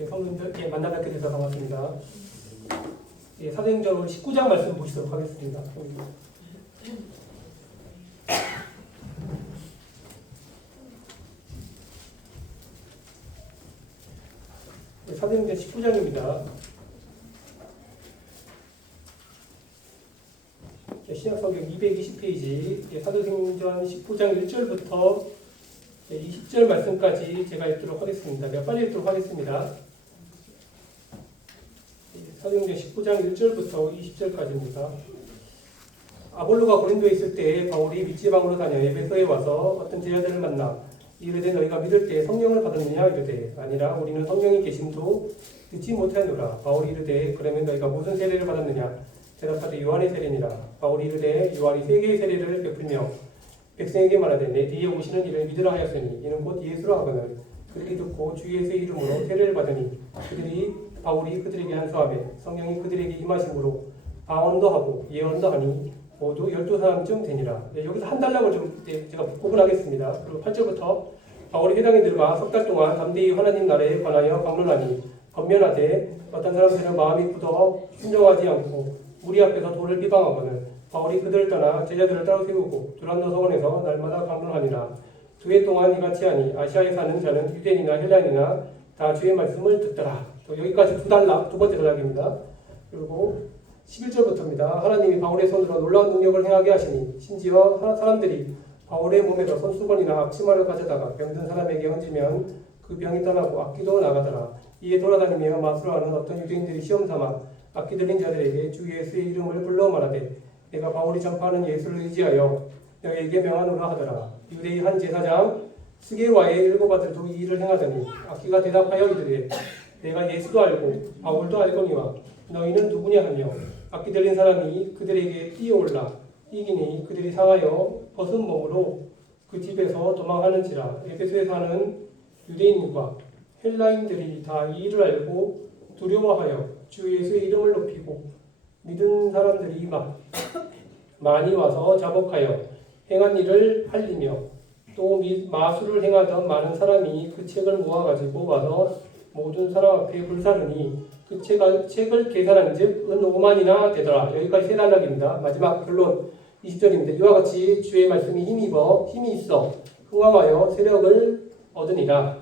예, 성도님들 만나 뵙게 돼서 반갑습니다. 예, 사도행전 19장 말씀 보시도록 하겠습니다. 예, 사도행전 19장입니다. 신약성경 220페이지 예, 사도행전 19장 1절부터 20절 말씀까지 제가 읽도록 하겠습니다. 제가 빨리 읽도록 하겠습니다. 사도행전 19장 1절부터 20절까지입니다. 아볼로가 고린도에 있을 때 바울이 윗지방으로 다녀 에베소에 와서 어떤 제자들을 만나 이르되 너희가 믿을 때 성령을 받았느냐 이르되 아니라 우리는 성령이 계심도 듣지 못하노라. 바울이 이르되 그러면 너희가 무슨 세례를 받았느냐 대답하되 요한의 세례니라. 바울이 이르되 요한이 세 개의 세례를 베풀며 백성에게 말하되 내 뒤에 오시는 이를 믿으라 하였으니 이는 곧 예수라 하거늘 그들이 듣고 주 예수의 이름으로 세례를 받으니 바울이 그들에게 안수하며 성령이 그들에게 임하심으로 방언도 하고 예언도 하니 모두 12사람쯤 되니라. 네, 여기서 한 단락을 좀 제가 구분하겠습니다. 그리고 8절부터 바울이 회당에 들어가 석 달 동안 담대히 하나님 나라에 관하여 강론하니 권면하되 어떤 사람들은 마음이 굳어 순종하지 않고 우리 앞에서 도를 비방하거늘 바울이 그들을 떠나 제자들을 따로 세우고 두란노 서원에서 날마다 강론하니라. 2해 동안 이같이 하니 아시아에 사는 자는 유대인이나 헬라인이나 다 주의 말씀을 듣더라. 여기까지 두 번째 단락입니다. 그리고 11절부터입니다. 하나님이 바울의 손으로 놀라운 능력을 행하게 하시니 심지어 사람들이 바울의 몸에서 손수건이나 앞치마를 가져다가 병든 사람에게 얹으면 그 병이 떠나고 악기도 나가더라. 이에 돌아다니며 마술하는 어떤 유대인들이 시험삼아 악기 들린 자들에게 주 예수의 이름을 불러 말하되 내가 바울이 전파하는 예수를 의지하여 너희에게 명하노라 하더라. 유대인 한 제사장 스게와의 7 아들도 이 일을 행하더니 악기가 대답하여 이르되 내가 예수도 알고 바울도 알거니와 너희는 누구냐 하며 악기 들린 사람이 그들에게 뛰어올라 이기니 그들이 상하여 벗은 몸으로 그 집에서 도망하는지라. 에베소에 사는 유대인과 헬라인들이 다 이 일을 알고 두려워하여 주 예수의 이름을 높이고 믿은 사람들이 많이 와서 자복하여 행한 일을 살리며 또 마술을 행하던 많은 사람이 그 책을 모아가지고 와서 모든 사람 앞에 불사르니 그 책을 계산한 즉 은 5만이나 되더라. 여기까지 세 단락입니다. 마지막 결론 20절입니다. 이와 같이 주의 말씀이 힘이 있어 흥황하여 세력을 얻으니라.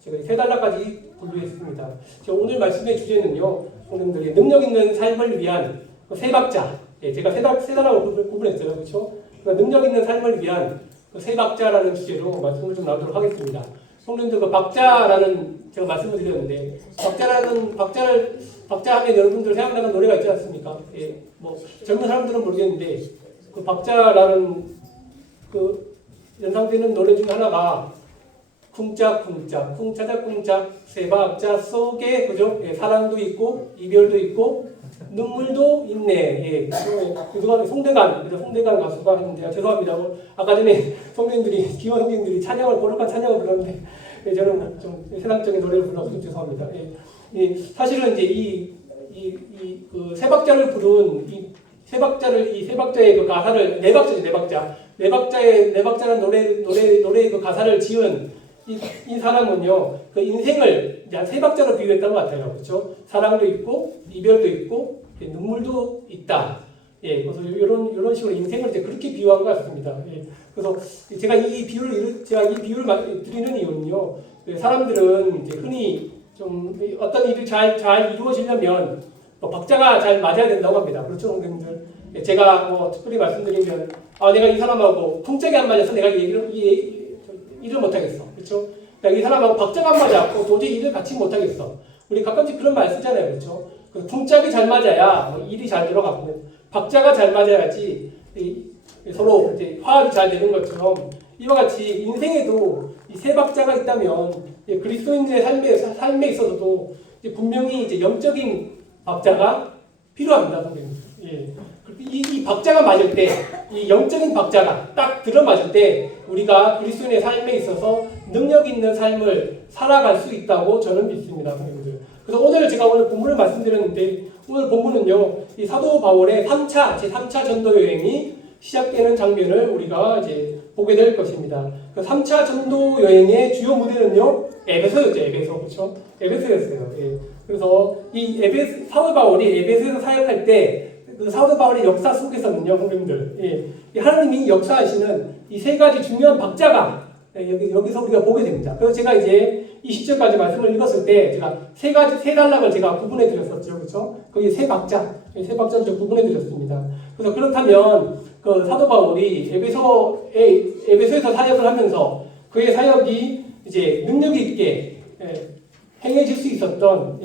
제가 세 단락까지 분류했습니다. 오늘 말씀의 주제는요, 성도님들이 능력 있는 삶을 위한 세 박자. 제가 세 단락으로 구분했어요, 그렇죠? 능력 있는 삶을 위한 세 박자라는 주제로 말씀을 좀 나누도록 하겠습니다. 성도님들 그 박자라는 제가 말씀을 드렸는데 박자 하면 여러분들 생각나는 노래가 있지 않습니까? 뭐 젊은 사람들은 모르겠는데 그 박자라는 그 연상되는 노래 중에 하나가 쿵짝쿵짝 쿵차작쿵짝 세 박자 속에 그죠? 사랑도 있고 이별도 있고 눈물도 있네. 그동안 송대관 가수가 했는데 죄송합니다. 아까 전에 기원 성도님들이 거룩한 찬양을 불렀는데 저는 좀 세상적인 노래를 불러서 좀 죄송합니다. 사실은 이제 그 세 박자를 부른 이 세 박자의 그 가사를 네 박자라는 노래의 그 가사를 지은 이 사람은요, 그 인생을 한 세 박자로 비유했던 것 같아요. 그렇죠? 사랑도 있고, 이별도 있고, 눈물도 있다. 그래서 이런 식으로 인생을 이제 그렇게 비유한 것 같습니다. 그래서 제가 이 비유를 드리는 이유는요, 사람들은 이제 흔히 좀 어떤 일이 잘 이루어지려면 박자가 잘 맞아야 된다고 합니다. 그렇죠, 선생님들? 제가 뭐 특별히 말씀드리면, 내가 이 사람하고 쿵짝이 안 맞아서 내가 일을 못하겠어. 그렇죠? 이 사람하고 박자가 안 맞아. 도저히 일을 같이 못하겠어. 우리 가끔씩 그런 말 쓰잖아요. 그렇죠? 쿵짝이 잘 맞아야 일이 잘 들어가고, 박자가 잘 맞아야지 서로 이제 화합이 잘 되는 것처럼 이와 같이 인생에도 이 세 박자가 있다면 그리스도인들의 삶에 있어서도 분명히 이제 영적인 박자가 필요합니다. 선생님. 이 박자가 맞을 때, 이 영적인 박자가 딱 들어맞을 때 우리가 그리스도인의 삶에 있어서 능력 있는 삶을 살아갈 수 있다고 저는 믿습니다. 선생님들. 그래서 제가 오늘 본문을 말씀드렸는데 오늘 본문은요, 이 사도 바울의 제 3차 전도 여행이 시작되는 장면을 우리가 이제 보게 될 것입니다. 그 3차 전도 여행의 주요 무대는요, 에베소였죠. 에베소. 그렇죠? 에베소였어요. 예. 그래서 이 사도 바울이 에베소에서 사역할 때 그 사도 바울의 역사 속에서는요, 선생님들, 예, 하나님이 역사하시는 이 세 가지 중요한 박자가 여기서 우리가 보게 됩니다. 그래서 제가 이제 20절까지 말씀을 읽었을 때 제가 세 단락을 제가 구분해 드렸었죠. 그렇죠? 거기 세 박자를 좀 구분해 드렸습니다. 그래서 그렇다면 그 사도 바울이 에베소에서 사역을 하면서 그의 사역이 이제 능력 있게 행해질 수 있었던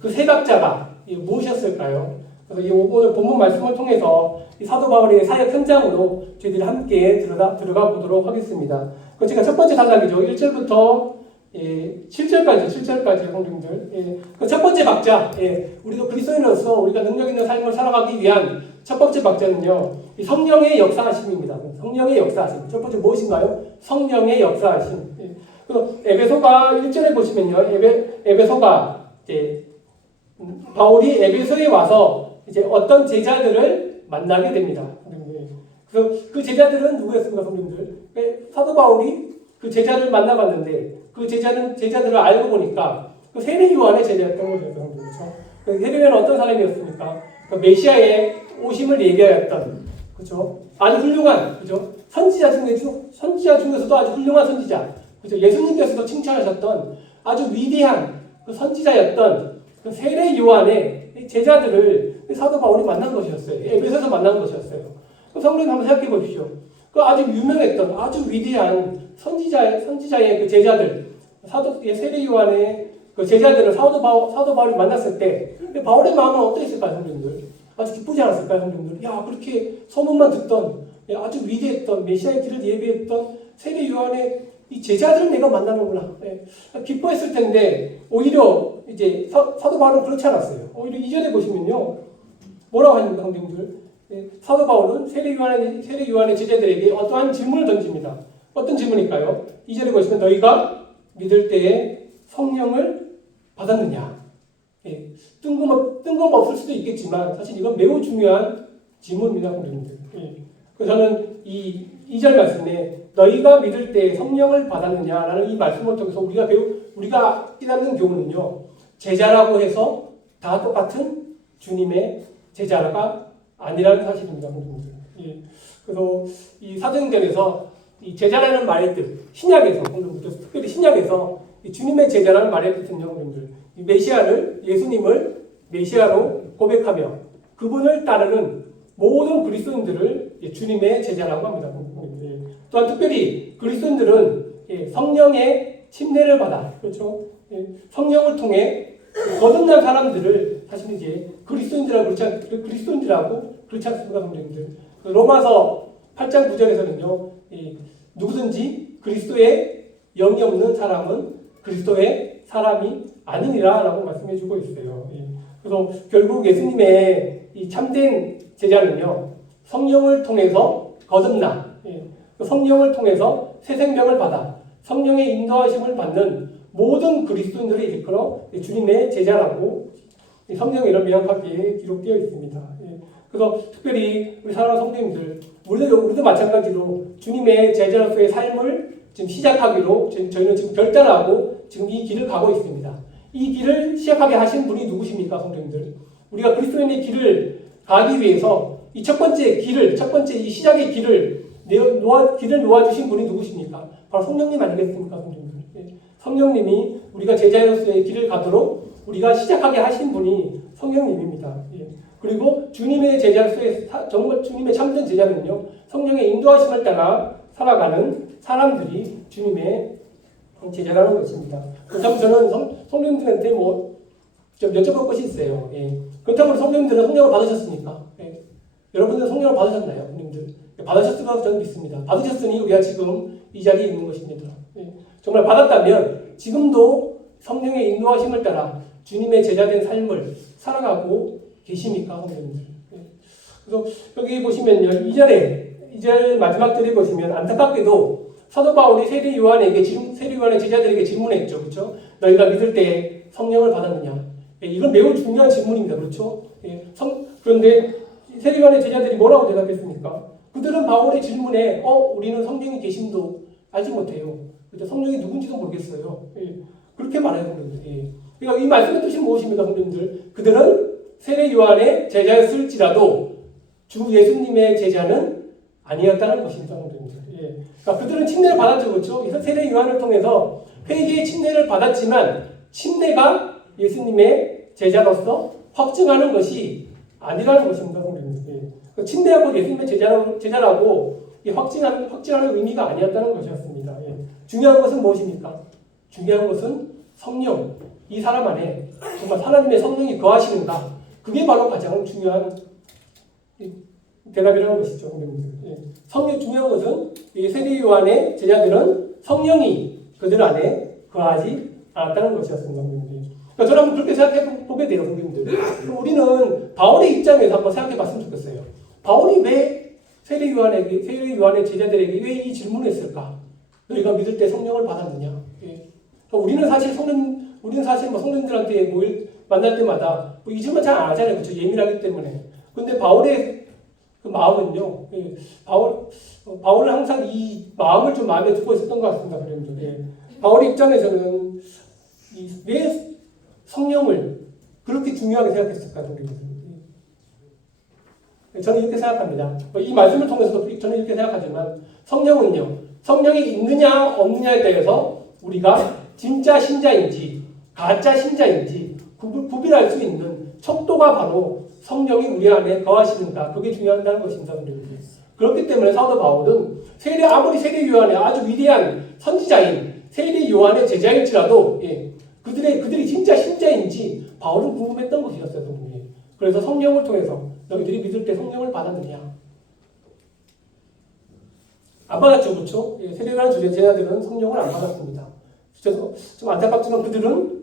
그 세 박자가 무엇이었을까요? 그래서 오늘 본문 말씀을 통해서 이 사도 바울의 사역 현장으로 저희들이 함께 들어가 보도록 하겠습니다. 그 제가 첫 번째 단락이죠. 1절부터 7절까지 성도님들. 그 첫 번째 박자, 우리도 그리스도인으로서 우리가 능력 있는 삶을 살아가기 위한 첫 번째 박자는요, 이 성령의 역사하심입니다. 성령의 역사하심. 첫 번째 무엇인가요? 성령의 역사하심. 그래서 에베소가 1절에 보시면요, 에베소가 이제 바울이 에베소에 와서 이제 어떤 제자들을 만나게 됩니다. 그래서 그 제자들은 누구였습니까, 성도님들? 사도 바울이 그 제자를 만나봤는데 그 제자들을 알고 보니까 그 세례 요한의 제자였던 거죠, 그렇죠? 그 세례 요한은 어떤 사람이었습니까? 그 메시아의 오심을 예비하였던, 그렇죠? 아주 훌륭한, 그렇죠? 선지자 중에서도 아주 훌륭한 선지자, 그렇죠? 예수님께서도 칭찬하셨던 아주 위대한 그 선지자였던 그 세례 요한의 제자들을 사도 바울이 만난 것이었어요. 에베소에서 만난 것이었어요. 성도님 한번 생각해 보십시오. 그 아주 유명했던 아주 위대한 선지자의 그 제자들, 세례 요한의 그 제자들을 사도 바울이 만났을 때 바울의 마음은 어떠했을까요, 성도님들? 아주 기쁘지 않았을까요, 성도님들? 야, 그렇게 소문만 듣던 아주 위대했던 메시아의 길을 예비했던 세례 요한의 이 제자들을 내가 만나는구나. 기뻐했을 텐데 오히려 이제 사도 바울은 그렇지 않았어요. 오히려 2절에 보시면요, 뭐라고 합니까, 성도님들? 사도 바울은 세례 요한의 제자들에게 어떠한 질문을 던집니다. 어떤 질문일까요? 2절에 보시면 너희가 믿을 때에 성령을 받았느냐? 뜬금없을 수도 있겠지만 사실 이건 매우 중요한 질문입니다, 성도님들. 그래서 저는 이 2절 말씀에 너희가 믿을 때 성령을 받았느냐라는 이 말씀을 통해서 우리가 깨닫는 교훈은요, 제자라고 해서 다 똑같은 주님의 제자가 아니라는 사실입니다, 성도님들. 그래서 이 사도행전에서 이 제자라는 말의 뜻, 신약에서, 특별히 신약에서 이 주님의 제자라는 말의 뜻은요, 성도님들, 예수님을 메시아로 고백하며 그분을 따르는 모든 그리스도인들을 주님의 제자라고 합니다. 또한 특별히 그리스도인들은 성령의 침례를 받아, 그렇죠? 성령을 통해 거듭난 사람들을 사실 이제 그리스도인들이라고 그렇지 않습니까, 성도님들? 로마서 8장 9절에서는요, 누구든지 그리스도의 영이 없는 사람은 그리스도의 사람이 아니니라라고 말씀해주고 있어요. 그래서 결국 예수님의 이 참된 제자는요, 성령을 통해서 거듭나, 성령을 통해서 새 생명을 받아 성령의 인도하심을 받는 모든 그리스도인들을 일컬어 주님의 제자라고 성경에 이런 명확하게 기록되어 있습니다. 그래서 특별히 우리 사랑하는 성도님들, 우리도 마찬가지로 주님의 제자로서의 삶을 지금 시작하기로 저희는 지금 결단하고 지금 이 길을 가고 있습니다. 이 길을 시작하게 하신 분이 누구십니까, 성도님들? 우리가 그리스도인의 길을 가기 위해서 이 첫 번째 이 시작의 길을 놓아주신 분이 누구십니까? 바로 성령님 아니겠습니까, 성도님들? 성령님이 우리가 제자로서의 길을 가도록 우리가 시작하게 하신 분이 성령님입니다. 그리고 주님의 제자로서의 정말 주님의 참된 제자는요, 성령의 인도하심을 따라 살아가는 사람들이 주님의 제자라는 것입니다. 그렇다면 저는 성도님들한테 좀 여쭤볼 것이 있어요. 그렇다면 성도님들은 성령을 받으셨습니까? 여러분들은 성령을 받으셨나요? 성도님들? 받으셨다고 저는 믿습니다. 받으셨으니 우리가 지금 이 자리에 있는 것입니다. 정말 받았다면 지금도 성령의 인도하심을 따라 주님의 제자된 삶을 살아가고 계십니까, 성도님들? 그래서 여기 보시면요, 2절 마지막 절에 보시면 안타깝게도 사도 바울이 세례 요한의 제자들에게 질문했죠, 그렇죠? 너희가 믿을 때 성령을 받았느냐? 이건 매우 중요한 질문입니다, 그렇죠? 그런데 세례 요한의 제자들이 뭐라고 대답했습니까? 그들은 바울의 질문에 우리는 성령이 계심도 알지 못해요. 그죠? 성령이 누군지도 모르겠어요. 예. 그렇게 말해요, 성령들. 예. 그러니까 이 말씀의 뜻이 무엇입니까, 성령들? 그들은 세례 요한의 제자였을지라도 주 예수님의 제자는 아니었다는 것입니다, 성령들. 예. 그러니까 그들은 침례를 받았죠, 그렇죠? 세례 요한을 통해서 회개의 침례를 받았지만 침례가 예수님의 제자로서 확증하는 것이 아니라는 것입니다, 성령님. 예. 침례하고 예수님의 제자라고 확증하는 의미가 아니었다는 것이었습니다. 예. 중요한 것은 무엇입니까? 중요한 것은 성령, 이 사람 안에 정말 하나님의 성령이 거하시는가? 그게 바로 가장 중요한 대답이라는 것이죠, 성령님. 예. 중요한 것은 이 세례 요한의 제자들은 성령이 그들 안에 거하지 않았다는 것이었습니다, 성령님. 그러니까 저는 한번 그렇게 생각해 보게 돼요, 성령님들. 그럼 우리는 바울의 입장에서 한번 생각해 봤으면 좋겠어요. 바울이 왜 세례 요한의 제자들에게 왜 이 질문을 했을까? 너희가 믿을 때 성령을 받았느냐? 예. 그러니까 우리는 사실 성령들한테 만날 때마다 이 질문 잘 안 하잖아요, 그렇죠? 예민하기 때문에. 근데 바울의 그 마음은요, 예. 바울은 항상 이 마음을 좀 마음에 두고 있었던 것 같습니다, 그러면. 예. 바울의 입장에서는 왜 성령을 그렇게 중요하게 생각했을까, 우리는. 저는 이렇게 생각합니다. 이 말씀을 통해서도 저는 이렇게 생각하지만 성령이 있느냐 없느냐에 대해서 우리가 진짜 신자인지 가짜 신자인지 구별할 수 있는 척도가 바로 성령이 우리 안에 거하시는가, 그게 중요하다는 것입니다. 그렇기 때문에 사도 바울은 아무리 세례 요한의 아주 위대한 선지자인 세례 요한의 제자일지라도 그들이 진짜 신자인지 바울은 궁금했던 것이었어요. 그래서 성령을 통해서 너희들이 믿을 때 성령을 받았느냐? 안 받았죠, 그렇죠? 세례 요한 제자들은 성령을 안 받았습니다. 그래서 좀 안타깝지만 그들은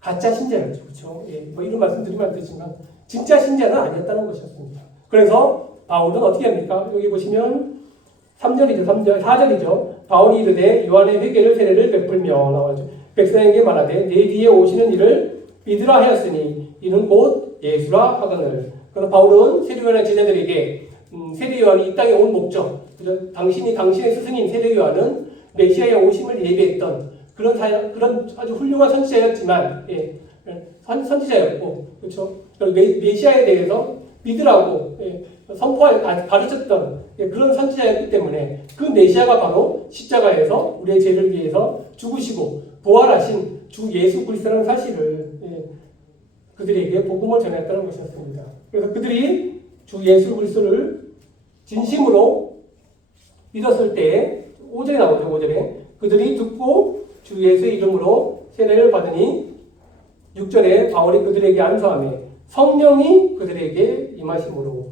가짜 신자였죠, 그렇죠? 이런 말씀드리면 안 되지만 진짜 신자는 아니었다는 것이었습니다. 그래서 바울은 어떻게 합니까? 여기 보시면 4절이죠. 바울이 이르되 요한의 회개를 세례를 베풀며 나와죠. 백성에게 말하되 내 뒤에 오시는 이를 믿으라 하였으니 이는 곧 예수라 하거늘. 그래서 바울은 세례 요한의 제자들에게 세례 요한이 이 땅에 온 목적, 당신의 스승인 세례 요한은 메시아의 오심을 예비했던 그런 아주 훌륭한 선지자였지만, 선지자였고, 그렇죠? 메시아에 대해서 믿으라고 가르쳤던 그런 선지자였기 때문에 그 메시아가 바로 십자가에서 우리의 죄를 위해서 죽으시고 부활하신 주 예수 그리스도라는 사실을 그들에게 복음을 전했다는 것이었습니다. 그래서 그들이 주 예수 그리스도를 진심으로 믿었을 때 5절에 나오죠. 5절에 그들이 듣고 주 예수의 이름으로 세례를 받으니 6절에 바울이 그들에게 안수하며 성령이 그들에게 임하심으로.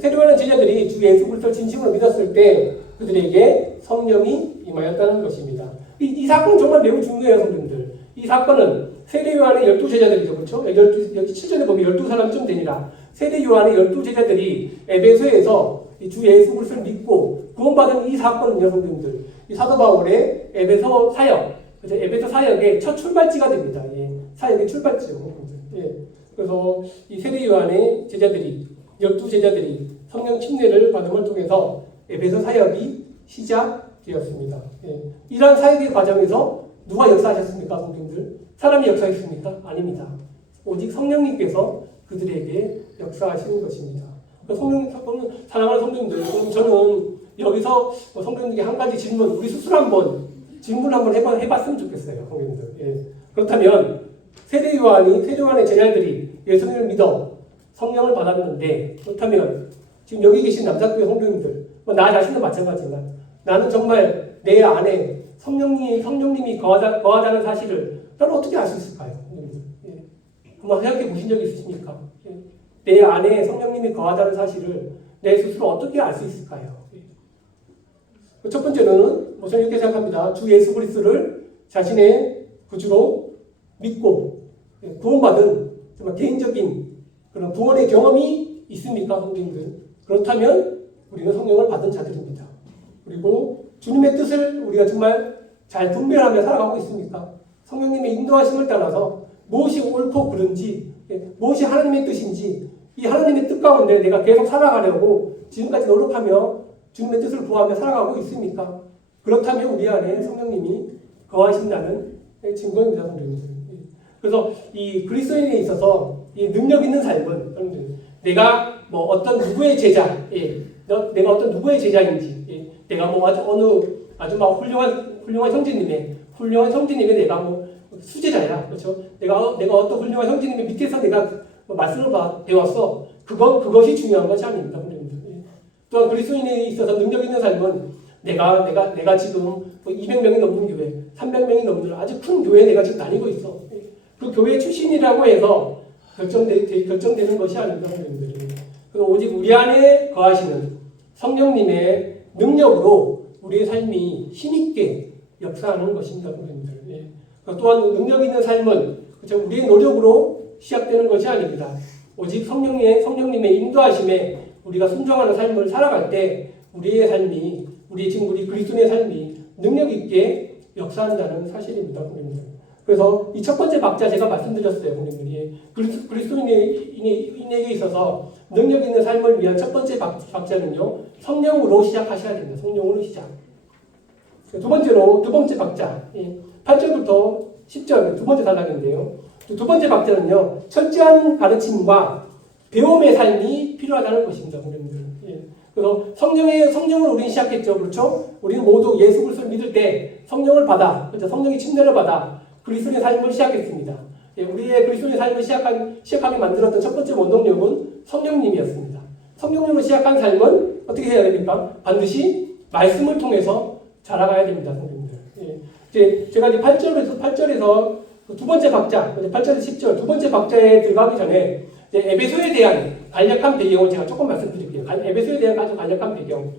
세례요한의 제자들이 주 예수 그리스도를 진심으로 믿었을 때 그들에게 성령이 임하였다는 것입니다. 이 사건은 정말 매우 중요해요, 성도님들. 이 사건은 세례요한의 12제자들이죠, 그렇죠? 여기 7절에 보면 12사람쯤 되니라. 세례요한의 12제자들이 에베소에서 주 예수 그리스도를 믿고 구원받은 이 사건은요, 성도님들. 이 사도 바울의 에베소 사역, 그렇죠? 에베소 사역의 첫 출발지가 됩니다. 사역의 출발지요. 그래서 이 세례요한의 제자들이 12제자들이 성령 침례를 받음을 통해서 에베소 사역이 시작되었습니다. 이러한 사역의 과정에서 누가 역사하셨습니까, 성도님들? 사람이 역사했습니까? 아닙니다. 오직 성령님께서 그들에게 역사하시는 것입니다. 사랑하는 성도님들, 저는 여기서 성도님들에게 한 가지 질문, 우리 스스로 질문 한번 해봤으면 좋겠어요, 성도님들. 그렇다면 세례요한의 제자들이 예수님을 믿어 성령을 받았는데, 그렇다면 지금 여기 계신 남자교회 성도님들, 나 자신도 마찬가지지만 나는 정말 내 안에 성령님이 거하다는 사실을 나는 어떻게 알 수 있을까요? 한번 생각해 보신 적이 있으십니까? 내 안에 성령님이 거하다는 사실을 내 스스로 어떻게 알 수 있을까요? 첫 번째는 저는 이렇게 생각합니다. 주 예수 그리스도를 자신의 구주로 믿고 구원받은 정말 개인적인 그런 구원의 경험이 있습니까, 성도님들? 그렇다면 우리는 성령을 받은 자들입니다. 그리고 주님의 뜻을 우리가 정말 잘 분별하며 살아가고 있습니까? 성령님의 인도하심을 따라서 무엇이 옳고 그른지, 무엇이 하나님의 뜻인지, 이 하나님의 뜻 가운데 내가 계속 살아가려고 지금까지 노력하며 주님의 뜻을 구하며 살아가고 있습니까? 그렇다면 우리 안에 성령님이 거하신다는 증거입니다, 성도님들. 그래서 이 그리스도인에 있어서 이 능력 있는 삶은 내가 뭐 어떤 누구의 제자, 내가 어떤 누구의 제자인지, 내가 뭐 아주 막 훌륭한 형제님의 내가 뭐 수제자야, 그렇죠? 내가 어떤 훌륭한 형제님의 밑에서 내가 말씀을 배웠어. 그것이 중요한 것이 아닙니다, 성도님들. 또한 그리스도인에 있어서 능력 있는 삶은 내가 지금 200명이 넘는 교회, 300명이 넘는 아주 큰 교회에 내가 지금 다니고 있어. 그 교회 출신이라고 해서 결정되는 것이 아닙니다, 성도님들. 오직 우리 안에 거하시는 성령님의 능력으로 우리의 삶이 힘있게 역사하는 것입니다, 성도님들. 또한 능력 있는 삶은 우리의 노력으로 시작되는 것이 아닙니다. 오직 성령님의 인도하심에 우리가 순종하는 삶을 살아갈 때 우리의 삶이 우리 그리스도인의 삶이 능력 있게 역사한다는 사실입니다, 성도님들. 그래서 이 첫 번째 박자 제가 말씀드렸어요, 성도님들이. 그리스도인에게 있어서 능력 있는 삶을 위한 첫 번째 박자는요, 성령으로 시작하셔야 됩니다. 성령으로 시작. 두 번째 박자, 8절부터 10절 두 번째 단락인데요. 두 번째 박자는요, 철저한 가르침과 배움의 삶이 필요하다는 것입니다, 성도님들. 그래서 성령으로 우리는 시작했죠, 그렇죠? 우리는 모두 예수 그리스도를 믿을 때 성령을 받아, 그렇죠? 성령의 침례를 받아 그리스도의 삶을 시작했습니다. 우리의 그리스도의 삶을 시작하게 만들었던 첫 번째 원동력은 성령님이었습니다. 성령님으로 시작한 삶은 어떻게 해야 됩니까? 반드시 말씀을 통해서 자라가야 됩니다, 성도님들. 제가 이제 8절에서 두 번째 박자, 8절에서 10절 두 번째 박자에 들어가기 전에 에베소에 대한 간략한 배경을 제가 조금 말씀드릴게요. 에베소에 대한 아주 간략한 배경.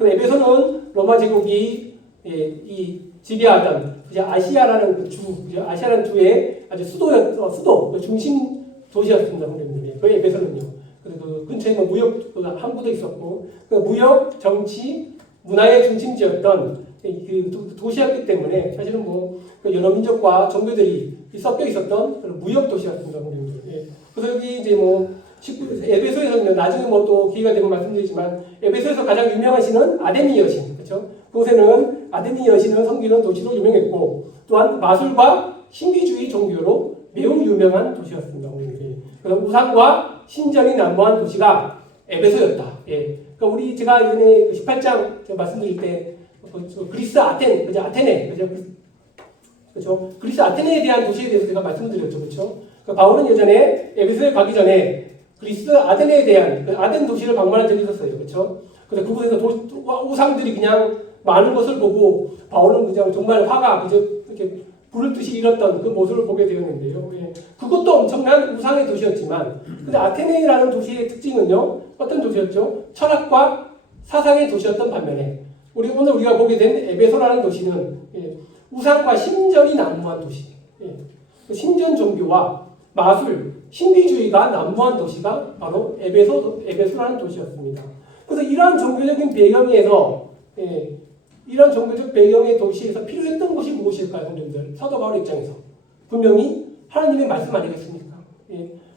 에베소는 로마 제국이 지배하던 아시아라는 아시아라는 주의 아주 수도 중심 도시였습니다, 성도님들. 그 에베소는요. 그 근처에 무역 항구도 있었고, 그 무역, 정치, 문화의 중심지였던 그 도시였기 때문에 사실은 여러 민족과 종교들이 섞여 있었던 무역 도시였습니다, 성도님들. 그래서 여기 이제 에베소에서는 나중에 또 기회가 되면 말씀드리지만 에베소에서 가장 유명한 신은 아데미 여신, 그렇죠? 그곳에는 아데미 여신을 섬기는 도시로 유명했고 또한 마술과 신비주의 종교로 매우 유명한 도시였습니다. 그래서 우상과 신전이 난무한 도시가 에베소였다. 그러니까 제가 이전에 18장 제가 말씀드릴 때 그리스 아테네, 그렇죠? 그리스 아테네에 대한 도시에 대해서 제가 말씀드렸죠, 그렇죠? 바울은 예전에 에베소에 가기 전에 그리스 아테네에 대한 아덴 도시를 방문한 적이 있었어요, 그렇죠? 그래서 그곳에서 우상들이 그냥 많은 것을 보고 바울은 그냥 정말 화가 이렇게 불을 듯이 일었던 그 모습을 보게 되었는데요. 그것도 엄청난 우상의 도시였지만, 근데 아테네라는 도시의 특징은요, 어떤 도시였죠? 철학과 사상의 도시였던 반면에 오늘 우리가 보게 된 에베소라는 도시는 우상과 신전이 난무한 도시, 신전 종교와 마술, 신비주의가 난무한 도시가 바로 에베소라는 도시였습니다. 그래서 이러한 종교적인 배경에서 이런 종교적 배경의 도시에서 필요했던 것이 무엇일까요, 성도님들? 사도 바울 입장에서 분명히 하나님의 말씀 아니겠습니까?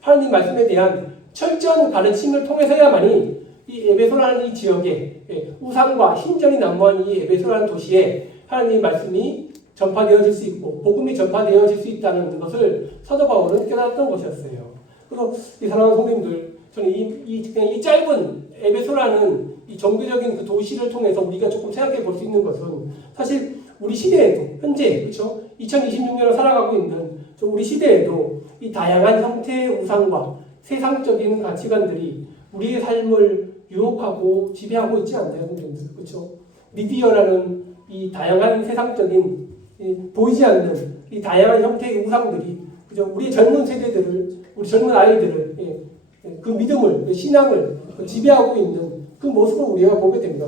하나님 말씀에 대한 철저한 가르침을 통해서야만이 이 에베소라는 이 지역에 우상과 신전이 난무한 이 에베소라는 도시에 하나님의 말씀이 전파되어질 수 있고 복음이 전파되어질 수 있다는 것을 사도 바울은 깨달았던 것이었어요. 그래서 이 사랑하는 성도님들, 저는 이 짧은 에베소라는 이 종교적인 그 도시를 통해서 우리가 조금 생각해 볼 수 있는 것은 사실 우리 시대에도 현재 그렇죠? 2026년을 살아가고 있는 우리 시대에도 이 다양한 형태의 우상과 세상적인 가치관들이 우리의 삶을 유혹하고 지배하고 있지 않나요, 그렇죠? 미디어라는 이 다양한 세상적인 보이지 않는 이 다양한 형태의 우상들이 그죠? 우리 젊은 세대들을, 우리 젊은 아이들을 그 믿음을, 그 신앙을 지배하고 있는 그 모습을 우리가 보게 됩니다.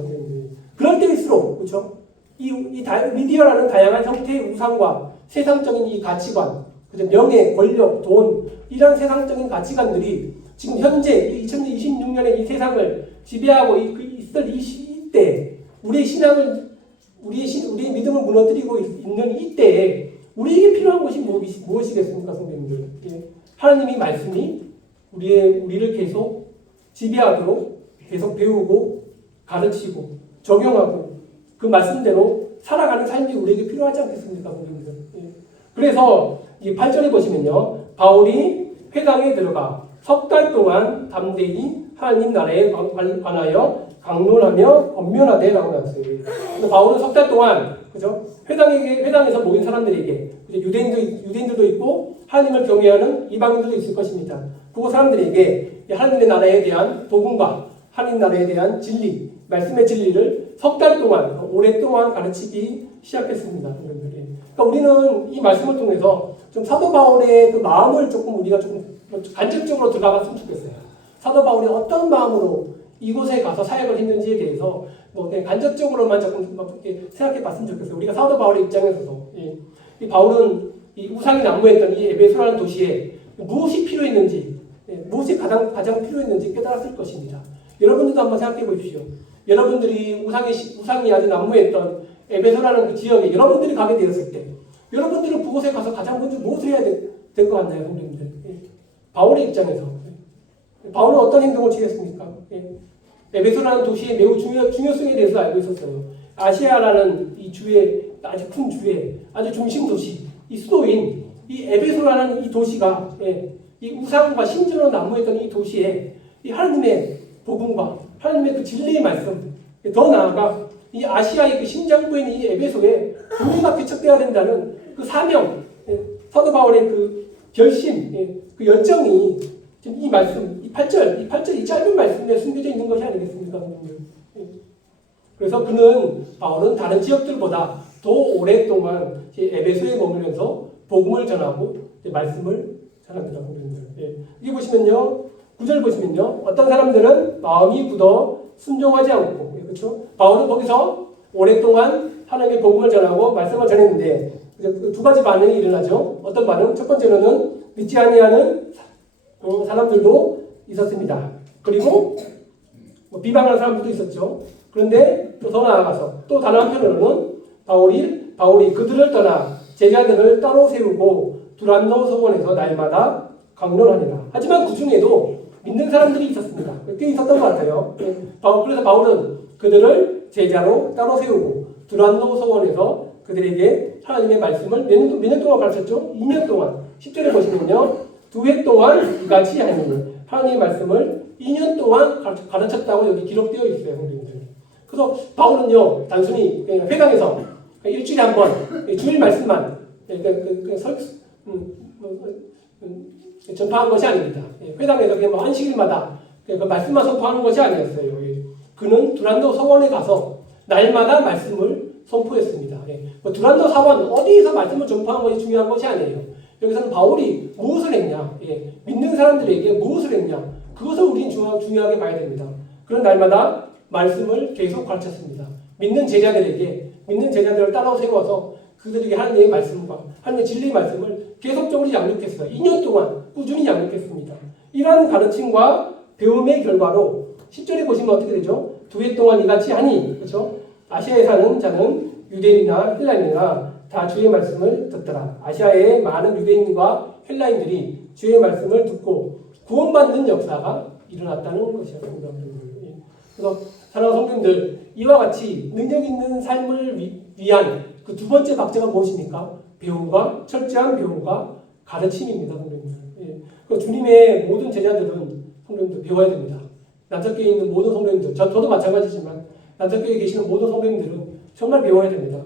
그럴 때일수록 그렇죠? 이 미디어라는 다양한 형태의 우상과 세상적인 이 가치관, 그죠? 명예, 권력, 돈 이런 세상적인 가치관들이 지금 현재 2026년의 이 세상을 지배하고 있을 이때 우리의 신앙을 우리의 믿음을 무너뜨리고 있는 이때에 우리에게 필요한 것이 무엇이겠습니까, 성도님들? 하나님이 말씀이 우리를 계속 지배하도록 계속 배우고 가르치고 적용하고 그 말씀대로 살아가는 삶이 우리에게 필요하지 않겠습니까, 선생님들? 예. 그래서 이 8절에 보시면요, 바울이 회당에 들어가 석 달 동안 담대히 하나님 나라에 관하여 강론하며 권면하되라고 나왔어요. 바울은 석 달 동안 그죠? 회당에서 모인 사람들에게 유대인들도 있고 하나님을 경외하는 이방인들도 있을 것입니다. 그 사람들에게 하나님의 나라에 대한 복음과 하나님 나라에 대한 진리, 말씀의 진리를 석 달 동안 오랫동안 가르치기 시작했습니다. 그러니까 우리는 이 말씀을 통해서 좀 사도 바울의 그 마음을 우리가 간접적으로 들어갔으면 좋겠어요. 사도 바울이 어떤 마음으로 이곳에 가서 사역을 했는지에 대해서 그냥 간접적으로만 조금 이렇게 생각해 봤으면 좋겠어요. 우리가 사도 바울의 입장에서도 이 바울은 이 우상이 난무했던 이 에베소라는 도시에 무엇이 필요했는지, 무엇이 가장 필요했는지 깨달았을 것입니다. 여러분들도 한번 생각해 보십시오. 여러분들이 우상이 아주 난무했던 에베소라는 그 지역에 여러분들이 가게 되었을 때, 여러분들은 그곳에 가서 가장 먼저 무엇을 해야 될 것 같나요, 선생님들? 바울의 입장에서 바울은 어떤 행동을 취했습니까? 에베소라는 도시의 매우 중요성에 대해서 알고 있었어요. 아시아라는 이 주의 아주 큰 주의 아주 중심 도시, 이 수도인 이 에베소라는 이 도시가 이 우상과 신전으로 난무했던 이 도시에 이 하나님의 복음과 하나님의 그 진리의 말씀, 더 나아가 이 아시아의 그 심장부인 이 에베소에 교회가 개척되어야 된다는 그 사명, 사도 바울의 그 결심, 그 열정이 지금 이 말씀, 이 8절, 이 짧은 말씀에 숨겨져 있는 것이 아니겠습니까? 그래서 바울은 다른 지역들보다 더 오랫동안 에베소에 머물면서 복음을 전하고 말씀을 전합니다. 여기 보시면요, 9절 보시면요, 어떤 사람들은 마음이 굳어 순종하지 않고, 그렇죠? 바울은 거기서 오랫동안 하나님의 복음을 전하고 말씀을 전했는데 두 가지 반응이 일어나죠. 어떤 반응? 첫 번째로는 믿지 아니하는 사람들도 있었습니다. 그리고 비방하는 사람들도 있었죠. 그런데 또 더 나아가서 또 다른 한편으로는 바울이 그들을 떠나 제자들을 따로 세우고 두란노 서원에서 날마다 강론하니라. 하지만 그 중에도 믿는 사람들이 있었습니다. 꽤 있었던 것 같아요. 그래서 바울은 그들을 제자로 따로 세우고 두란노 서원에서 그들에게 하나님의 말씀을 몇 년 동안 가르쳤죠? 2년 동안. 10절에 보시면요, 2해 동안 이같이 하니 하나님의 말씀을 2년 동안 가르쳤다고 여기 기록되어 있어요. 그래서 바울은요, 단순히 회당에서 일주일에 한 번 주일 말씀만 전파한 것이 아닙니다. 회당에서 그냥 안식일마다 그 말씀만 선포하는 것이 아니었어요. 그는 두란노 서원에 가서 날마다 말씀을 선포했습니다. 두란노 서원 어디에서 말씀을 전파한 것이 중요한 것이 아니에요. 여기서는 바울이 무엇을 했냐, 믿는 사람들에게 무엇을 했냐, 그것을 우리는 중요하게 봐야 됩니다. 그런 날마다 말씀을 계속 가르쳤습니다. 믿는 제자들을 따로 세워서 그들에게 하나님의 말씀과 하나님의 진리의 말씀을 계속적으로 양육했어요. 2년 동안 꾸준히 양육했습니다. 이러한 가르침과 배움의 결과로 10절에 보시면 어떻게 되죠? 2해 동안 이같이 하니, 그렇죠? 아시아에 사는 자는 유대인이나 헬라인이나 다 주의 말씀을 듣더라. 아시아의 많은 유대인과 헬라인들이 주의 말씀을 듣고 구원받는 역사가 일어났다는 것이었습니다. 그래서 사랑하는 성도님들, 이와 같이 능력 있는 삶을 위한 그 두 번째 박자가 무엇입니까? 배움과 철저한 배움과 가르침입니다. 성도님들. 주님의 모든 제자들은 성도님들 배워야 됩니다. 남석교에 있는 모든 성도님들, 저도 마찬가지지만 남석교에 계시는 모든 성도님들은 정말 배워야 됩니다.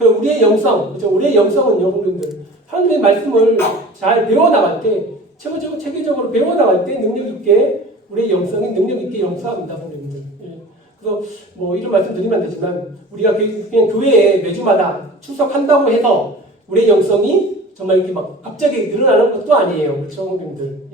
우리의 영성, 그렇죠? 우리의 영성은요, 성도님들, 하나님의 말씀을 잘 배워나갈 때, 체계적으로 배워나갈 때 능력 있게 우리의 영성이 능력 있게 영성합니다, 성도님들. 그래서 이런 말씀 드리면 안 되지만 우리가 그냥 교회에 매주마다 출석한다고 해서 우리의 영성이 정말 이렇게 막 갑자기 늘어나는 것도 아니에요, 그렇죠, 성도님들.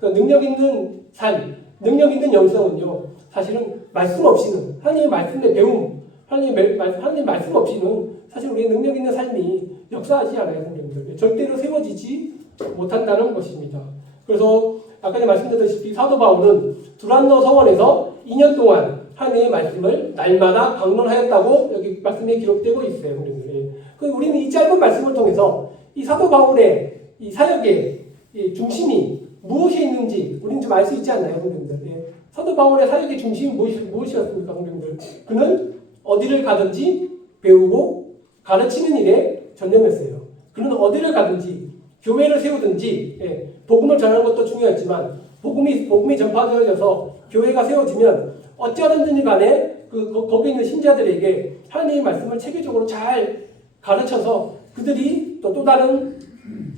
그러니까 능력 있는 삶, 능력 있는 영성은요, 사실은 말씀 없이는 하나님의 말씀의 배움, 하나님의 말씀 없이는 사실 우리의 능력 있는 삶이 역사하지 않아요, 성도님들. 절대로 세워지지 못한다는 것입니다. 그래서 아까 말씀드렸다시피 사도 바울은 두란노 서원에서 2년 동안 하나님의 말씀을 날마다 강론하였다고 여기 말씀에 기록되고 있어요, 성도님들. 우리는 이 짧은 말씀을 통해서 이 사도 바울의 이 사역의 이 중심이 무엇이 있는지 우리는 좀 알 수 있지 않나요, 성도님들? 사도 바울의 사역의 중심이 무엇이었습니까, 성도님들? 그는 어디를 가든지 배우고 가르치는 일에 전념했어요. 그는 어디를 가든지 교회를 세우든지 복음을 전하는 것도 중요했지만 복음이 전파되어져서 교회가 세워지면 어찌하든지 간에 거기 있는 신자들에게 하나님의 말씀을 체계적으로 잘 가르쳐서 그들이 또 다른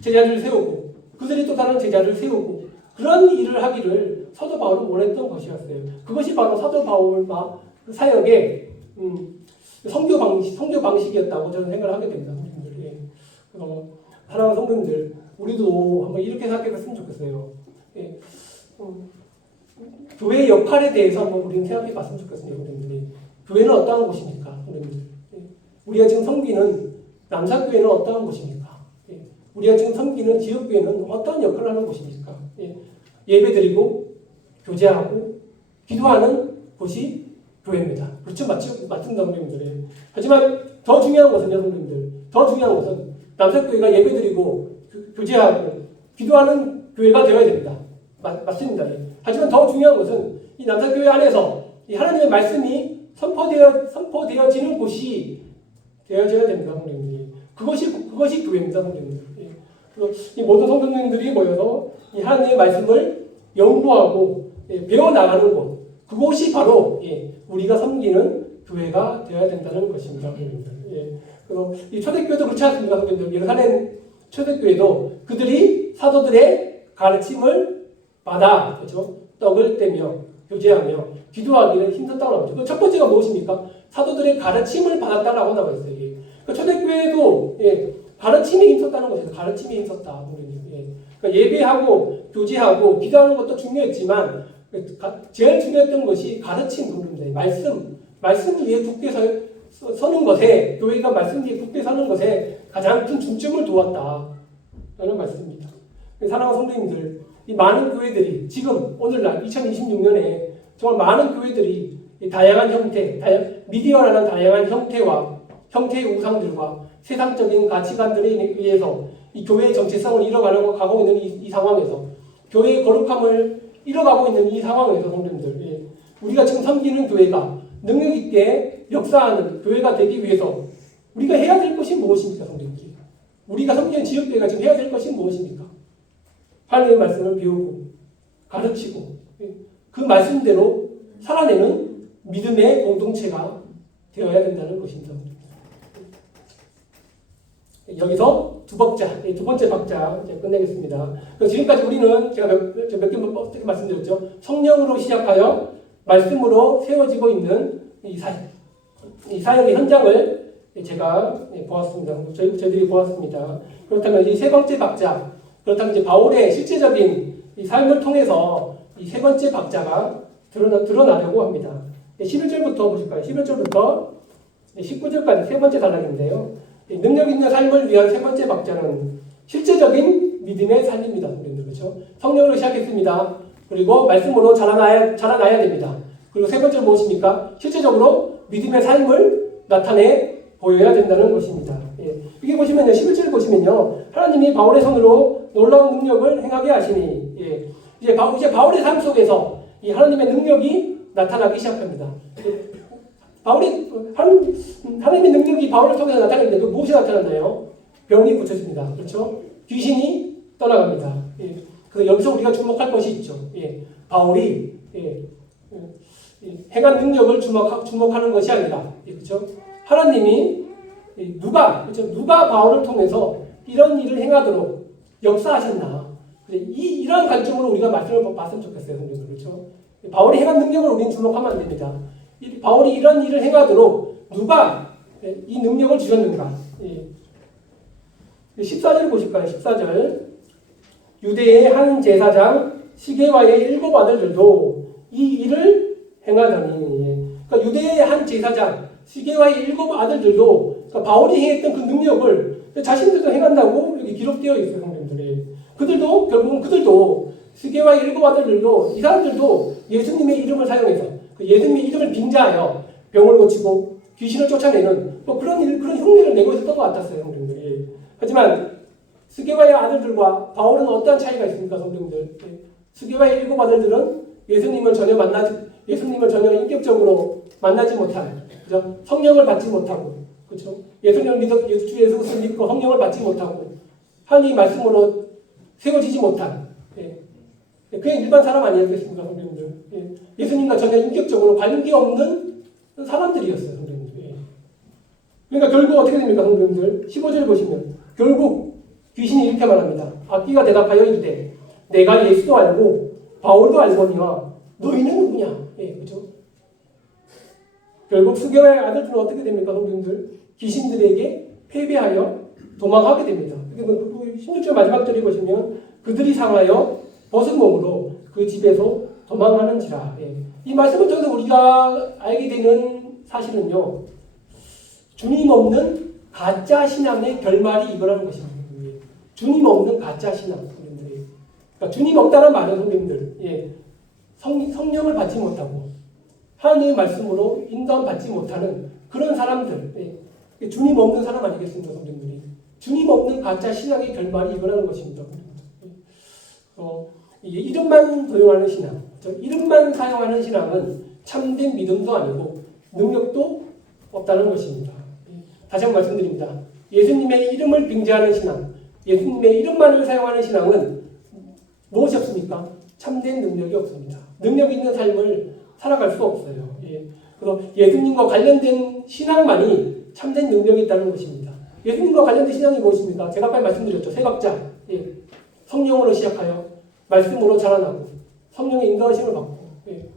제자를 세우고 그들이 또 다른 제자를 세우고 그런 일을 하기를 사도 바울은 원했던 것이었어요. 그것이 바로 사도 바울 사역의 성교 방식이었다고 저는 생각을 하게 됩니다. 성도님들. 사랑하는 성도님들, 우리도 한번 이렇게 생각했으면 좋겠어요. 교회의 역할에 대해서 한번 우리는 생각해 봤으면 좋겠습니다. 성도님들이. 교회는 어떠한 곳입니까? 성도님들. 우리가 지금 섬기는 남산교회는 어떠한 곳입니까? 우리가 지금 섬기는 지역교회는 어떤 역할을 하는 곳입니까? 예배드리고 교제하고 기도하는 곳이 교회입니다. 그렇죠? 맞습니다, 성도님들. 하지만 더 중요한 것은요, 성도님들. 더 중요한 것은 남산교회가 예배드리고 교제하고 기도하는 교회가 되어야 됩니다. 맞습니다. 하지만 더 중요한 것은 이 남산교회 안에서 이 하나님의 말씀이 선포되어지는 곳이 되어져야 됩니다, 성도님들이. 그것이 교회입니다, 성도님들. 이 모든 성도님들이 모여서 이 하나님의 말씀을 연구하고 배워나가는 곳, 그곳이 바로 우리가 섬기는 교회가 되어야 된다는 것입니다, 성도님들. 그리고 이 초대교회도 그렇지 않습니까, 성도님들? 예루살렘 초대교회도 그들이 사도들의 가르침을 받아, 그렇죠? 떡을 떼며 교제하며 기도하기를 힘썼다고 나오죠. 그 첫 번째가 무엇입니까? 사도들의 가르침을 받았다라고 나와 있어요. 초대교회도 가르침에 힘썼다는 것이죠. 가르침에 힘썼다. 그러니까 예배하고 교제하고 기도하는 것도 중요했지만 제일 중요했던 것이 가르침 부분입니다. 말씀 위에 굳게 서는 것에, 교회가 말씀 위에 굳게 서는 것에 가장 큰 중점을 두었다라는 말씀입니다. 사랑하는 성도님들, 이 많은 교회들이 지금 오늘날 2026년에 정말 많은 교회들이 다양한 형태, 미디어라는 다양한 형태의 우상들과 세상적인 가치관들에 의해서 이 교회의 정체성을 잃어가고 있는 이 상황에서, 교회의 거룩함을 잃어가고 있는 이 상황에서 성도님들, 우리가 지금 섬기는 교회가 능력 있게 역사하는 교회가 되기 위해서 우리가 해야 될 것이 무엇입니까, 성도님들? 우리가 섬기는 지역교회가 지금 해야 될 것이 무엇입니까? 하나님의 말씀을 배우고 가르치고 그 말씀대로 살아내는 믿음의 공동체가 되어야 된다는 것입니다. 여기서 두 번째 박자 이제 끝내겠습니다. 지금까지 우리는 제가 몇 개 말씀드렸죠. 성령으로 시작하여 말씀으로 세워지고 있는 이 사역의 현장을 제가 보았습니다. 저희들이 보았습니다. 그렇다면 이 세 번째 박자, 그렇다면 이제 바울의 실제적인 이 삶을 통해서 이 세 번째 박자가 드러나려고 합니다. 11절부터 보실까요? 11절부터 19절까지 세 번째 단락인데요. 능력 있는 삶을 위한 세 번째 박자는 실제적인 믿음의 삶입니다. 그렇죠? 성령으로 시작했습니다. 그리고 말씀으로 자라나야 됩니다. 그리고 세 번째는 무엇입니까? 실제적으로 믿음의 삶을 나타내 보여야 된다는 것입니다. 여기 보시면요, 11절 보시면요, 하나님이 바울의 손으로 놀라운 능력을 행하게 하시니, 이제 바울의 삶 속에서 이 하나님의 능력이 나타나기 시작합니다. 하나님의 능력이 바울을 통해서 나타나는데 그 무엇이 나타났나요? 병이 고쳐집니다. 그렇죠? 귀신이 떠나갑니다. 그래서 여기서 우리가 주목할 것이 있죠. 바울이 행한 능력을 주목하는 것이 아니라, 그렇죠? 하나님이 누가 바울을 통해서 이런 일을 행하도록 역사하셨나? 이러한 관점으로 우리가 말씀을 봤으면 좋겠어요, 그렇죠? 바울이 행한 능력을 우리는 주목하면 안 됩니다. 바울이 이런 일을 행하도록 누가 이 능력을 주셨는가? 14절 보실까요? 14절. 유대의 한 제사장 시게와의 7 아들들도 이 일을 행하더니, 그러니까 유대의 한 제사장 시게와의 7 아들들도, 그러니까 바울이 행했던 그 능력을 자신들도 행한다고 여기 기록되어 있어요, 성도님들이. 결국은 그들도 시게와의 7 아들들도, 이 사람들도 예수님의 이름을 사용해서 그 예수님의 이름을 빙자하여 병을 고치고 귀신을 쫓아내는 그런 흉내를 내고 있었던 것 같았어요, 성도님들이. 하지만 스게와의 아들들과 바울은 어떠한 차이가 있습니까, 성도님들? 스게와의 7 아들들은 예수님을 전혀 인격적으로 만나지 못할, 그죠? 성령을 받지 못하고, 그죠? 주 예수를 믿고 성령을 받지 못하고, 하나님 말씀으로 세워지지 못한, 예. 그냥 일반 사람 아니었겠습니까, 성도님들? 예. 예수님과 전혀 인격적으로 관계 없는 사람들이었어요, 성도님들. 예. 그러니까 결국 어떻게 됩니까, 성도님들? 15절 보시면, 결국 귀신이 이렇게 말합니다. 악기가 대답하여 이르되, 내가 예수도 알고 바울도 알거니와 너희는 누구냐? 예, 그죠? 결국 수개와의 아들들은 어떻게 됩니까, 성도님들? 귀신들에게 패배하여 도망하게 됩니다. 16절 마지막 절에 보시면 그들이 상하여 벗은 몸으로 그 집에서 도망하는지라. 예. 이 말씀을 통해서 우리가 알게 되는 사실은요, 주님 없는 가짜 신앙의 결말이 이거라는 것입니다. 주님 없는 가짜 신앙, 성도님들. 그러니까 주님 없다는 말은 성도님들, 예. 성령을 받지 못하고 하나님의 말씀으로 인도함 받지 못하는 그런 사람들, 예. 주님 없는 사람 아니겠습니까, 성도님들이? 주님 없는 가짜 신앙의 결말이 이거라는 것입니다. 이름만 도용하는 신앙, 이름만 사용하는 신앙은 참된 믿음도 아니고 능력도 없다는 것입니다. 다시 한번 말씀드립니다. 예수님의 이름을 빙자하는 신앙, 예수님의 이름만을 사용하는 신앙은 무엇이 없습니까? 참된 능력이 없습니다. 능력 있는 삶을 살아갈 수 없어요. 예. 그래서 예수님과 관련된 신앙만이 참된 능력이 있다는 것입니다. 예수님과 관련된 신앙이 무엇입니까? 제가 아까 말씀드렸죠. 세 박자. 예. 성령으로 시작하여 말씀으로 자라나고 성령의 인도하심을 받고, 예.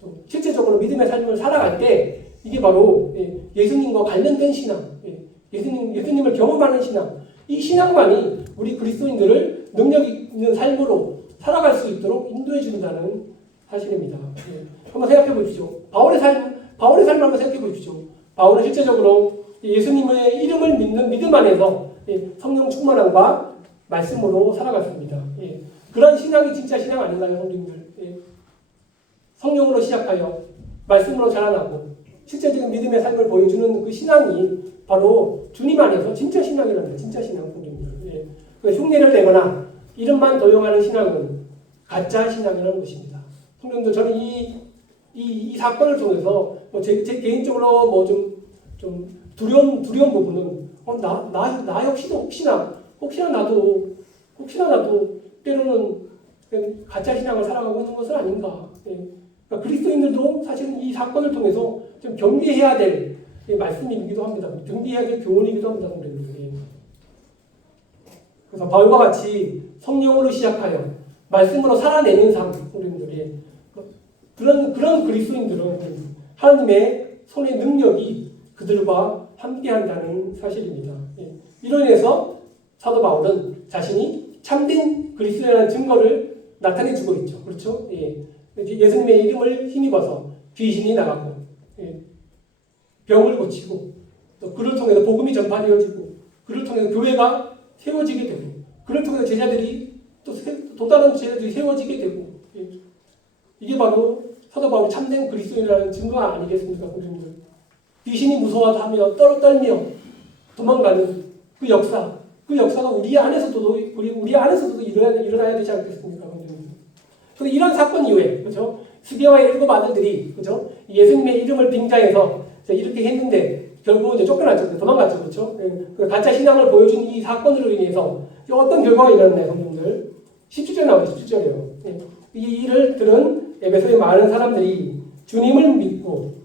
또 실제적으로 믿음의 삶을 살아갈 때 이게 바로, 예. 예수님과 관련된 신앙, 예. 예수님을 경험하는 신앙, 이 신앙만이 우리 그리스도인들을 능력 있는 삶으로 살아갈 수 있도록 인도해 준다는 사실입니다. 예. 한번 생각해 보십시오. 바울의 삶을 한번 생각해 보십시오. 바울은 실제적으로 예수님의 이름을 믿는 믿음 안에서, 예. 성령 충만함과 말씀으로 살아갔습니다. 예. 그런 신앙이 진짜 신앙 아닌가요, 성도님들? 예. 성령으로 시작하여 말씀으로 자라나고 실제적인 믿음의 삶을 보여주는 그 신앙이 바로 주님 안에서 진짜 신앙이랍니다. 진짜 신앙, 성도님들. 예. 그 흉내를 내거나 이름만 도용하는 신앙은 가짜 신앙이라는 것입니다. 성도님들, 저는 이 사건을 통해서 제 개인적으로 좀 두려운 부분은 나 역시도 혹시나 나도 때로는 가짜 신앙을 살아가고 있는 것은 아닌가. 예. 그러니까 그리스도인들도 사실은 이 사건을 통해서 좀 경계해야 될 말씀이기도 합니다. 경계해야 될 교훈이기도 합니다. 성도님들. 그래서 바울과 같이 성령으로 시작하여 말씀으로 살아내는 삶, 성도님들이 그런 그리스도인들은 하나님의 손의 능력이 그들과 함께한다는 사실입니다. 예. 이로 인해서 사도 바울은 자신이 참된 그리스도라는 증거를 나타내주고 있죠. 그렇죠? 예. 예수님의 이름을 힘입어서 귀신이 나가고, 예. 병을 고치고, 또 그를 통해서 복음이 전파되어지고, 그를 통해서 교회가 세워지게 되고, 그를 통해서 제자들이 또 다른 제자들이 세워지게 되고, 예. 이게 바로 사도 바울이 참된 그리스도인이라는 증거 아니겠습니까, 성도님들? 귀신이 무서워하며 떨며 도망가는 그 역사가 우리 안에서도 일어나야 되지 않겠습니까, 성도님들? 그래서 이런 사건 이후에, 그렇죠? 스게와의 7 아들들이, 그렇죠? 예수님의 이름을 빙자해서 이렇게 했는데 결국은 이제 쫓겨났죠. 도망갔죠, 그렇죠? 그 가짜 신앙을 보여준 이 사건으로 인해서 어떤 결과가 일어났나요, 성도님들? 17절 나오죠, 17절이요. 이 일을 들은 에베소의 많은 사람들이 주님을 믿고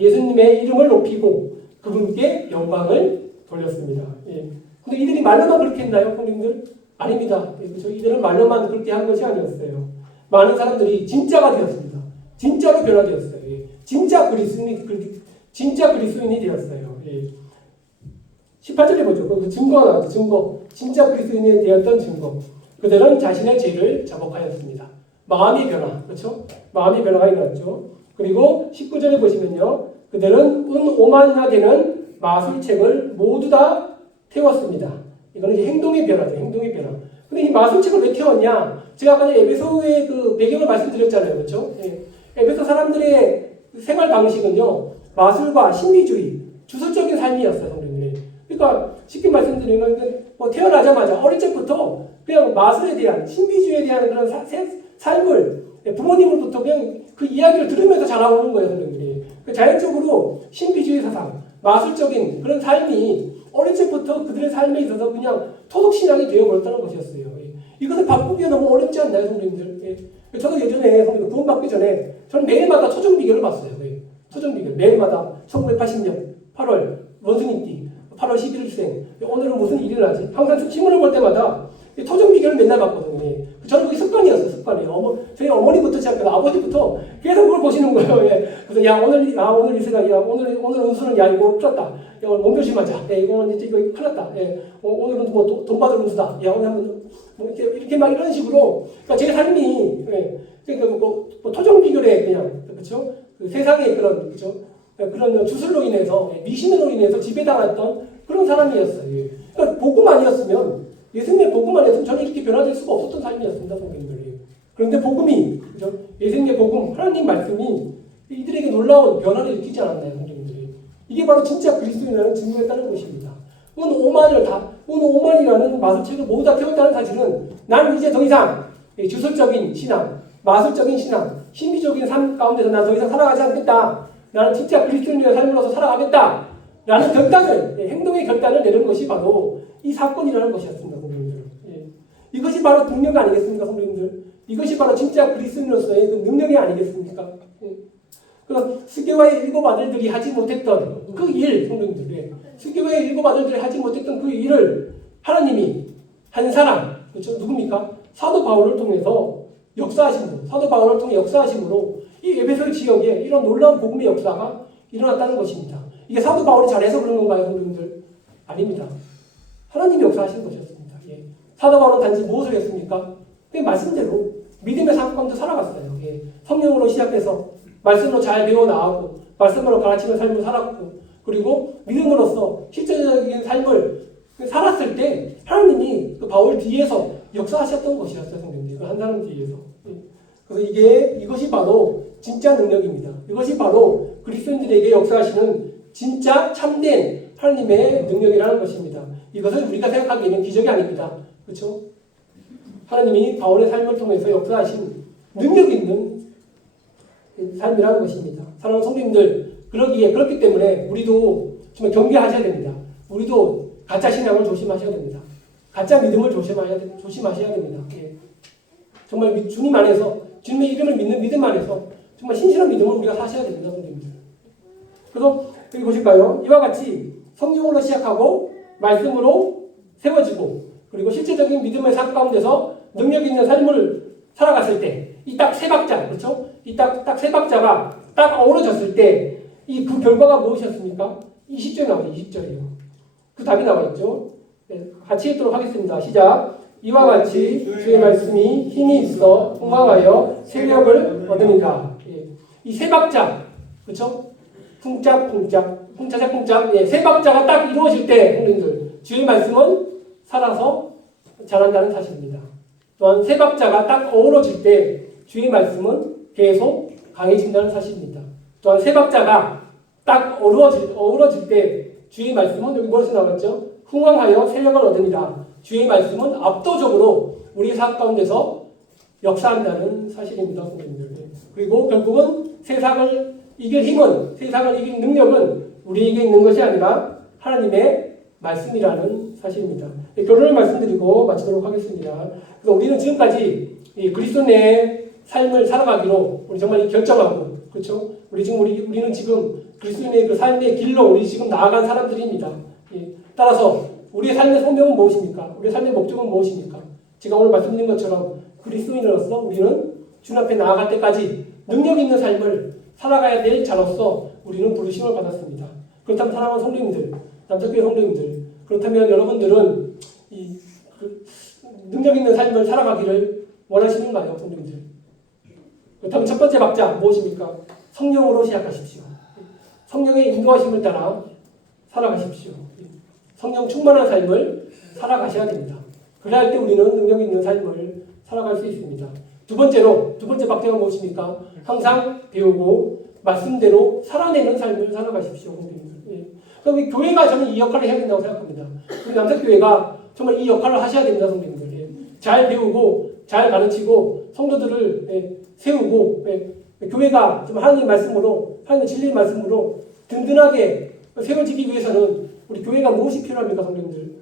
예수님의 이름을 높이고 그분께 영광을 돌렸습니다. 예. 근데 이들이 말로만 그렇게 했나요, 성도님들? 아닙니다. 예, 그렇죠? 이들은 말로만 그렇게 한 것이 아니었어요. 많은 사람들이 진짜가 되었습니다. 진짜로 변화되었어요. 예. 진짜 그리스도인이 되었어요. 예. 18절에 보죠. 그 증거가 나왔죠. 증거. 진짜 그리스도인이 되었던 증거. 그들은 자신의 죄를 자복하였습니다. 마음의 변화. 그렇죠? 마음의 변화가 일어났죠. 그리고 19절에 보시면요. 그들은 은 5만이나 되는 마술책을 모두 다 태웠습니다. 이거는 이제 행동의 변화죠. 행동의 변화. 근데 이 마술책을 왜 태웠냐? 제가 아까 에베소의 그 배경을 말씀드렸잖아요. 그렇죠? 예. 에베소 사람들의 생활 방식은요. 마술과 신비주의, 주술적인 삶이었어요. 성도님들. 그러니까 쉽게 말씀드리면 태어나자마자 어릴 적부터 그냥 마술에 대한 신비주의에 대한 그런 삶을 부모님으로부터 그냥 그 이야기를 들으면서 자라오는 거예요, 선생님들이. 자연적으로 신비주의 사상, 마술적인 그런 삶이 어릴 적부터 그들의 삶에 있어서 그냥 토속신앙이 되어버렸다는 것이었어요. 이것을 바꾸기가 너무 어렵지 않나요, 선생님들? 저도 예전에 선생님 구원받기 전에 저는 매일마다 초정비결을 봤어요. 초정비결 매일마다 1980년 8월 원숭이띠 8월 11일생 오늘은 무슨 일이 나지? 항상 신문을 볼 때마다 토정비결을 맨날 봤거든요. 저는 그게 습관이었어요. 습관이에요. 저희 어머니부터 시작해서 아버지부터 계속 그걸 보시는 거예요. 그래서 야 오늘 이 생각이야. 오늘 운수는 야 이거 풀었다. 야 오늘 몸 조심하자. 야 이거는 이제 이거 큰일 났다. 오늘은 뭐 돈 받을 운수다. 야 오늘 한번 뭐 이렇게 막 이런 식으로 그러니까 제 삶이 그러니까 뭐 토정비결에 그냥 그렇죠. 그 세상의 그런 그렇죠. 그런 주술로 인해서 미신으로 인해서 지배당했던 그런 사람이었어요. 그러니까 복음 아니었으면 예수님의 복음 아니었으면 저는 이렇게 변화될 수가 없었던 삶이었습니다, 선생님들이. 그런데 복음이 그렇죠? 예수님의 복음, 하나님 말씀이 이들에게 놀라운 변화를 일으키지 않았나요, 선생님들이? 이게 바로 진짜 그리스도인이라는 증거였다는 것입니다. 은 5만이라는 마술책을 모두 다 태웠다는 사실은 난 이제 더 이상 주술적인 신앙, 마술적인 신앙, 신비적인 삶 가운데서 난 더 이상 살아가지 않겠다. 나는 진짜 그리스도인의 삶으로서 살아가겠다. 라는 결단을, 행동의 결단을 내는 것이 바로 이 사건이라는 것이었습니다, 선생님들. 이것이 바로 능력 아니겠습니까, 선생님들? 이것이 바로 진짜 그리스도인으로서의 그 능력이 아니겠습니까? 그래서 스게와의 7 아들들이 하지 못했던 그 일, 선생님들. 스게와의 7 아들들이 하지 못했던 그 일을 하나님이 한 사람, 그렇죠? 누굽니까? 사도 바울을 통해서 역사하심으로, 사도 바울을 통해 역사하심으로 이 에베소 지역에 이런 놀라운 복음의 역사가 일어났다는 것입니다. 이게 사도 바울이 잘해서 그런 건가요, 선생님들? 아닙니다. 하나님이 역사하신 것이었습니다. 사도 바울은 단지 무엇을 했습니까? 그냥 말씀대로 믿음의 삶 가운데 살아갔어요. 성령으로 시작해서 말씀으로 잘 배워나가고 말씀으로 가르치는 삶을 살았고 그리고 믿음으로써 실제적인 삶을 살았을 때 하나님이 그 바울 뒤에서 역사하셨던 것이었어요. 선생님들. 그 한 사람 뒤에서. 그래서 이것이 바로 진짜 능력입니다. 이것이 바로 그리스도인들에게 역사하시는 진짜 참된 하나님의 능력이라는 것입니다. 이것은 우리가 생각하기에는 기적이 아닙니다. 그렇죠? 하나님이 바울의 삶을 통해서 역사하신 능력 있는 삶이라는 것입니다. 사랑하는 성도님들, 그렇기 때문에 우리도 정말 경계하셔야 됩니다. 우리도 가짜 신앙을 조심하셔야 됩니다. 가짜 믿음을 조심하셔야 됩니다. 정말 주님 안에서, 주님의 이름을 믿는 믿음 안에서 정말 신실한 믿음을 우리가 사셔야 됩니다, 성도님들. 그래서 여기 보실까요? 이와 같이 성령으로 시작하고 말씀으로 세워지고 그리고 실제적인 믿음의 삶 가운데서 능력 있는 삶을 살아갔을 때 이 딱 세 박자, 그렇죠? 이 딱 세 박자가 딱 어우러졌을 때 이 그 결과가 무엇이었습니까? 20절에 나오죠. 20절이요. 그 답이 나와 있죠. 같이 읽도록 하겠습니다. 시작. 이와 같이 주의 말씀이 힘이 있어 풍성하여 세력을 얻으니까. 이 세 박자, 그렇죠? 풍짝풍짝, 풍차작풍짝, 세 박자가 딱 이루어질 때, 형님들 주의 말씀은 살아서 자란다는 사실입니다. 또한 세 박자가 딱 어우러질 때 주의 말씀은 계속 강해진다는 사실입니다. 또한 세 박자가 딱 어우러질 때 주의 말씀은 여기 뭐라고 나왔죠? 흥왕하여 세력을 얻으니라. 주의 말씀은 압도적으로 우리 삶 가운데서 역사한다는 사실입니다. 선생님들. 그리고 결국은 세상을 이길 힘은, 세상을 이길 능력은 우리에게 있는 것이 아니라 하나님의 말씀이라는 사실입니다. 결론을 말씀드리고 마치도록 하겠습니다. 그래서 우리는 지금까지 이 그리스도인의 삶을 살아가기로 우리 정말 결정하고, 그렇죠? 우리는 지금 그리스도인의 그 삶의 길로 우리 지금 나아간 사람들입니다. 따라서 우리의 삶의 소명은 무엇입니까? 우리의 삶의 목적은 무엇입니까? 제가 오늘 말씀드린 것처럼 그리스도인으로서 우리는 주님 앞에 나아갈 때까지 능력 있는 삶을 살아가야 될 자로서 우리는 부르심을 받았습니다. 그렇다면 사랑하는 성도님들, 남자교회 성도님들, 그렇다면 여러분들은 능력 있는 삶을 살아가기를 원하시는가요, 성도님들? 그렇다면 첫 번째 박자 무엇입니까? 성령으로 시작하십시오. 성령의 인도하심을 따라 살아가십시오. 성령 충만한 삶을 살아가셔야 됩니다. 그래야 할 때 우리는 능력 있는 삶을 살아갈 수 있습니다. 두 번째 박자가 무엇입니까? 항상 배우고 말씀대로 살아내는 삶을 살아가십시오. 그럼 교회가 저는 이 역할을 해야 된다고 생각합니다. 우리 남자교회가 정말 이 역할을 하셔야 됩니다, 선생님들. 잘 배우고 잘 가르치고 성도들을 세우고 교회가 좀 하나님 말씀으로 하나님 진리의 말씀으로 든든하게 세워지기 위해서는 우리 교회가 무엇이 필요합니까, 성도님들?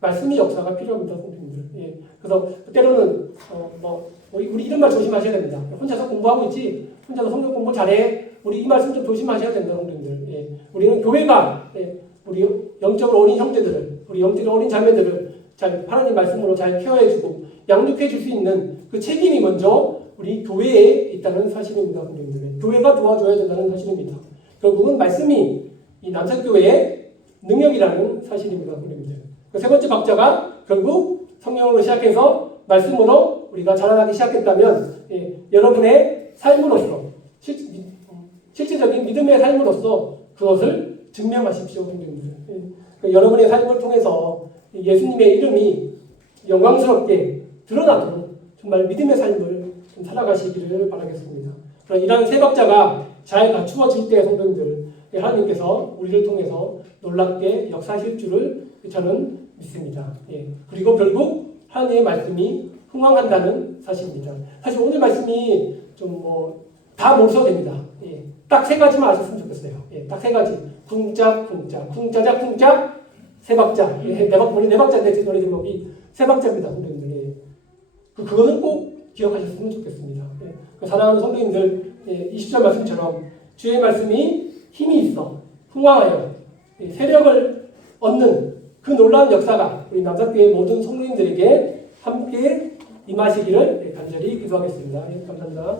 말씀이 역사가 필요합니다, 성도님들. 그래서 때로는 우리 이런 말 조심하셔야 됩니다. 혼자서 공부하고 있지, 혼자서 성경 공부 잘해. 우리 이 말씀 좀 조심하셔야 된다, 성도님들. 우리는 교회가 우리 영적으로 어린 형제들을, 우리 영적으로 어린 자매들을 잘 하나님 말씀으로 잘 케어해주고 양육해줄 수 있는 그 책임이 먼저 우리 교회에 있다는 사실입니다, 성도님들. 교회가 도와줘야 된다는 사실입니다. 결국은 말씀이 이 남산교회의 능력이라는 사실입니다, 성도님들. 세 번째 박자가 결국 성령으로 시작해서 말씀으로 우리가 자라나기 시작했다면 여러분의 삶으로서 실제적인 믿음의 삶으로서 그것을 증명하십시오, 성도님들. 여러분의 삶을 통해서 예수님의 이름이 영광스럽게 드러나도록 정말 믿음의 삶을 좀 살아가시기를 바라겠습니다. 이러한 세 박자가 잘 갖추어질 때, 성도님들, 하나님께서 우리를 통해서 놀랍게 역사하실 줄을 저는 믿습니다. 그리고 결국 하나님의 말씀이 흥왕한다는 사실입니다. 사실 오늘 말씀이 좀 다 모르셔도 됩니다. 딱 세 가지만 아셨으면 좋겠어요. 딱 세 가지. 쿵짝, 쿵짝, 쿵짜작, 쿵짝, 세 박자. 우리 네 박자인데 노래 제목이 세 박자입니다, 성도님들. 그거는 꼭 기억하셨으면 좋겠습니다. 사랑하는 성도님들, 20절 말씀처럼 주의 말씀이 힘이 있어 흥왕하여 세력을 얻는 그 놀라운 역사가 우리 남산교회 모든 성도님들에게 함께 임하시기를 간절히 기도하겠습니다. 감사합니다.